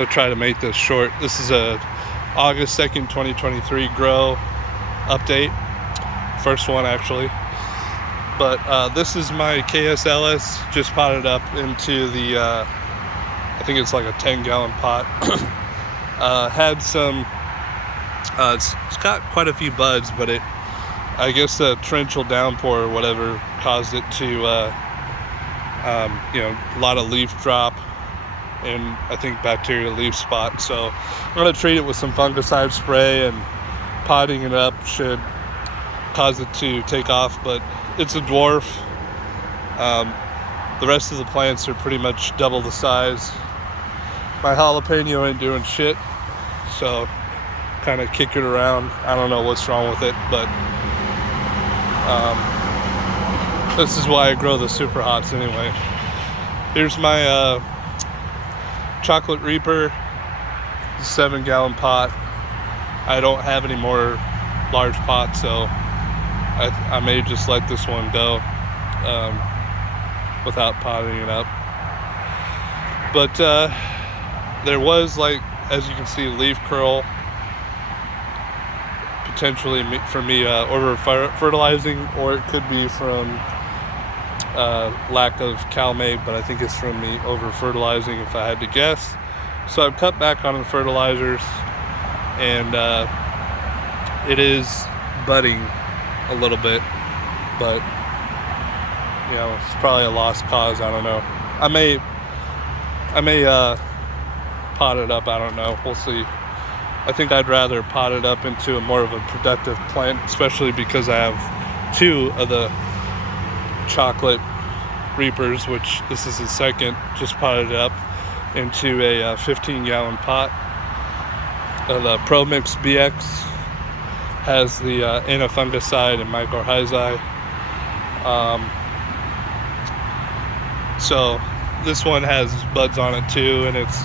I'll try to make this short. This is a August 2nd, 2023 grow update. First one actually. But this is my KSLS, just potted up into the, I think it's like a 10-gallon pot. Had some, it's got quite a few buds, but I guess the torrential downpour or whatever caused it to, a lot of leaf drop and I think bacterial leaf spot. So I'm going to treat it with some fungicide spray, and potting it up should cause it to take off, but it's a dwarf. The rest of the plants are pretty much double the size. My jalapeno ain't doing shit, so kind of kick it around. I don't know what's wrong with it, but this is why I grow the super hots anyway. Here's my chocolate reaper, 7-gallon pot. I don't have any more large pots, so I may just let this one go without potting it up. But there was, like, as you can see, leaf curl potentially for me over fertilizing, or it could be from lack of CalMate, but I think it's from me over fertilizing if I had to guess. So I've cut back on the fertilizers, and it is budding a little bit, but it's probably a lost cause. I don't know. I may pot it up. I don't know. We'll see. I think I'd rather pot it up into a more of a productive plant, especially because I have 2 of the chocolate reapers, which this is the second. Just potted it up into a 15-gallon pot. The ProMix BX has the antifungicide and mycorrhizae. So this one has buds on it too, and it's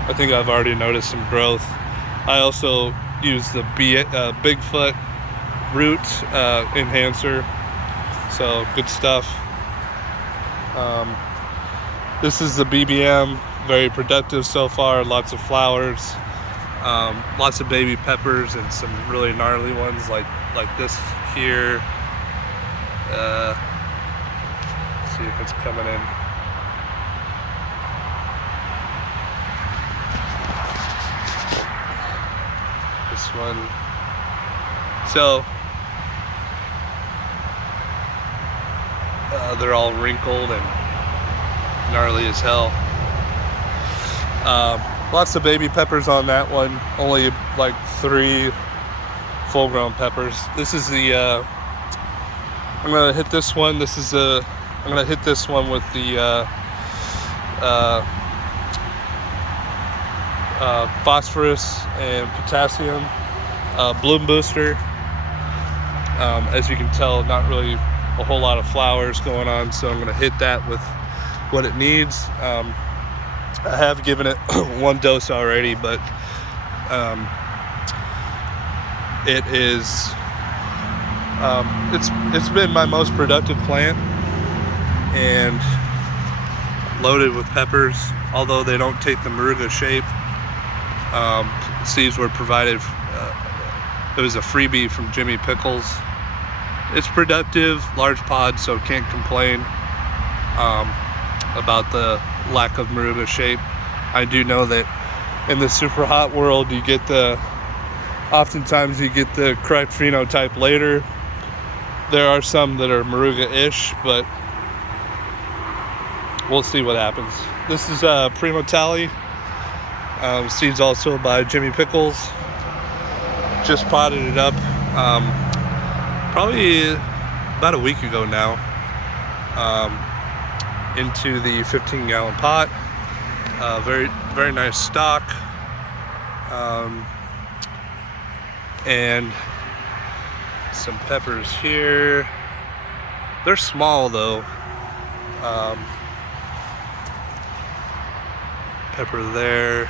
I think I've already noticed some growth. I also use the Bigfoot root enhancer, so good stuff. This is the BBM, very productive so far. Lots of flowers, lots of baby peppers, and some really gnarly ones like this here. Let's see if it's coming in. This one. So they're all wrinkled and gnarly as hell. Lots of baby peppers on that one. Only like 3 full-grown peppers. This is the I'm gonna hit this one. I'm gonna hit this one with the phosphorus and potassium bloom booster. As you can tell, not really a whole lot of flowers going on, so I'm gonna hit that with what it needs. I have given it 1 dose already, but it is it's been my most productive plant, and loaded with peppers. Although they don't take the Moruga shape, seeds were provided. It was a freebie from Jimmy Pickles. It's productive, large pod, so can't complain about the lack of Moruga shape. I do know that in the super hot world, oftentimes you get the correct phenotype later. There are some that are Moruga-ish, but we'll see what happens. This is Primo Tally. Seeds also by Jimmy Pickles. Just potted it up probably about a week ago now, into the 15-gallon pot. Very, very nice stock. And some peppers here. They're small though. Pepper there.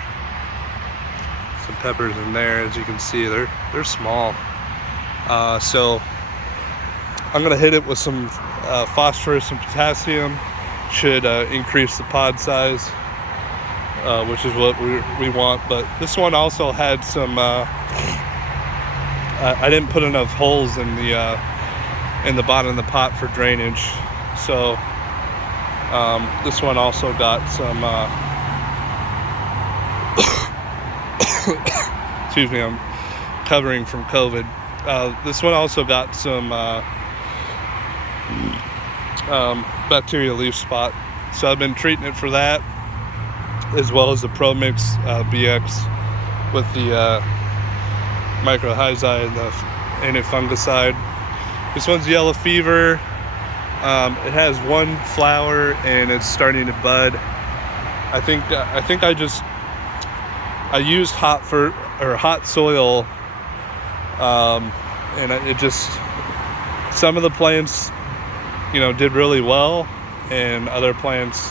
Some peppers in there. As you can see, they're small. So I'm gonna hit it with some phosphorus and potassium. Should increase the pod size. which is what we want. But this one also had some, I didn't put enough holes in the bottom of the pot for drainage. So this one also got some, excuse me, I'm recovering from COVID. This one also got some bacterial leaf spot. So I've been treating it for that, as well as the ProMix BX with the microhyzide and the antifungicide. This one's yellow fever. It has one flower and it's starting to bud. I think I used hot soil, and it just, some of the plants, did really well, and other plants,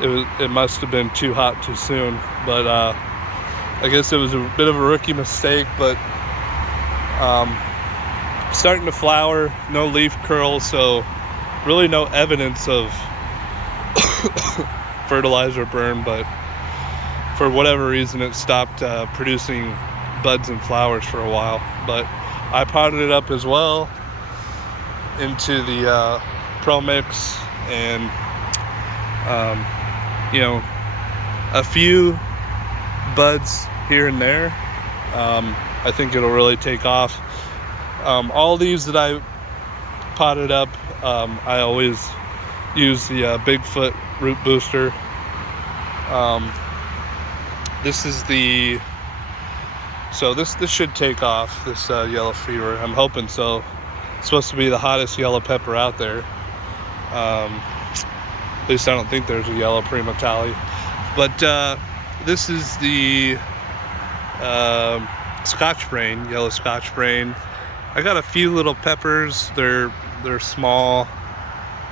it must have been too hot too soon. But I guess it was a bit of a rookie mistake. But starting to flower, no leaf curl, so really no evidence of fertilizer burn. But for whatever reason, it stopped producing buds and flowers for a while. But I potted it up as well into the ProMix, and a few buds here and there. I think it'll really take off. All these that I potted up, I always use the Bigfoot root booster. This is the, so this should take off, this yellow fever. I'm hoping so. It's supposed to be the hottest yellow pepper out there. At least I don't think there's a yellow Primatale. But this is the Scotch Brain, yellow Scotch Brain. I got a few little peppers. They're small.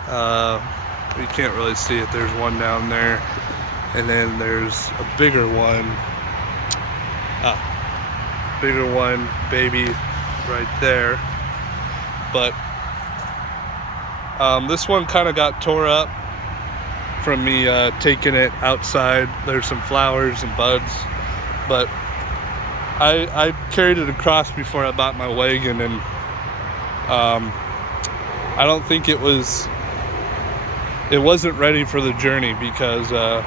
You can't really see it. There's one down there, and then there's a bigger one. Bigger one, baby, right there. But this one kind of got tore up from me taking it outside. There's some flowers and buds, but I carried it across before I bought my wagon, and I don't think it wasn't ready for the journey, because the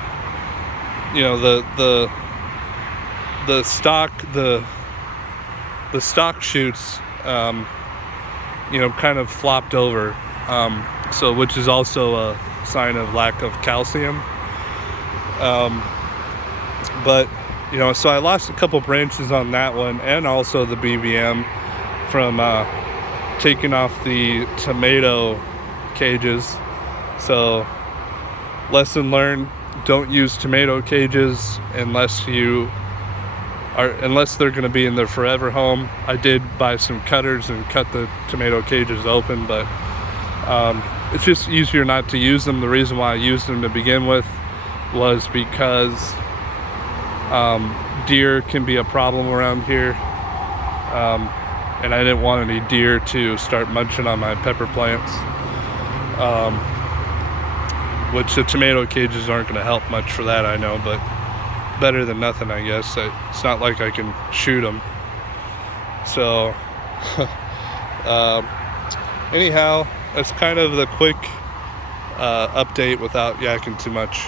stock shoots kind of flopped over, so which is also a sign of lack of calcium. But so I lost a couple branches on that one, and also the BBM from taking off the tomato cages. So lesson learned: don't use tomato cages unless they're going to be in their forever home. I did buy some cutters and cut the tomato cages open, but it's just easier not to use them. The reason why I used them to begin with was because deer can be a problem around here, and I didn't want any deer to start munching on my pepper plants, which the tomato cages aren't going to help much for that, I know, but better than nothing, I guess. It's not like I can shoot them. So anyhow, that's kind of the quick update without yakking too much.